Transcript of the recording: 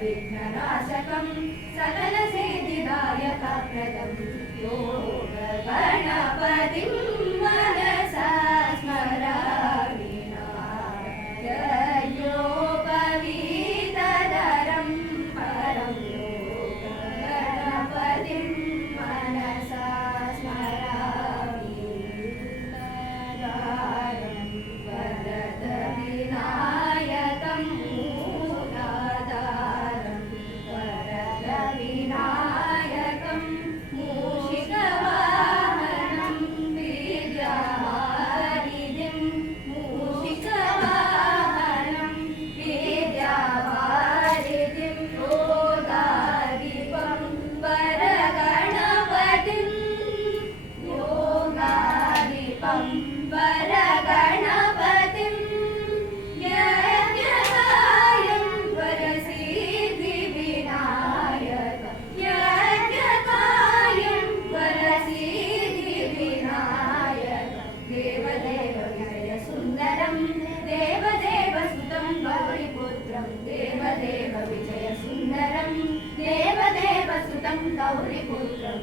विघ्ननाशकं सकलसिद्धिदायकप्रदं योगगणपतिं मनसा स्मरामि नारायणोपवीतधरं परं योगगणपतिं मनसा स्मरामि दारं वरदविनायकं विनायकं मूषिकवाहनं विद्यावारिधिं मूषिकवाहनं विद्यावारिधिं योगाधिपं वरगणपतिं योगाधिपं वरगणपतिं यज्ञकायं वरसिद्धिविनायकं यज्ञकायं वरसिद्धिविनायकं देवदेव विजयसुन्दरं देवदेवसुतं गौरीपुत्रं देवदेव विजयसुन्दरं देवदेवसुतं गौरीपुत्रं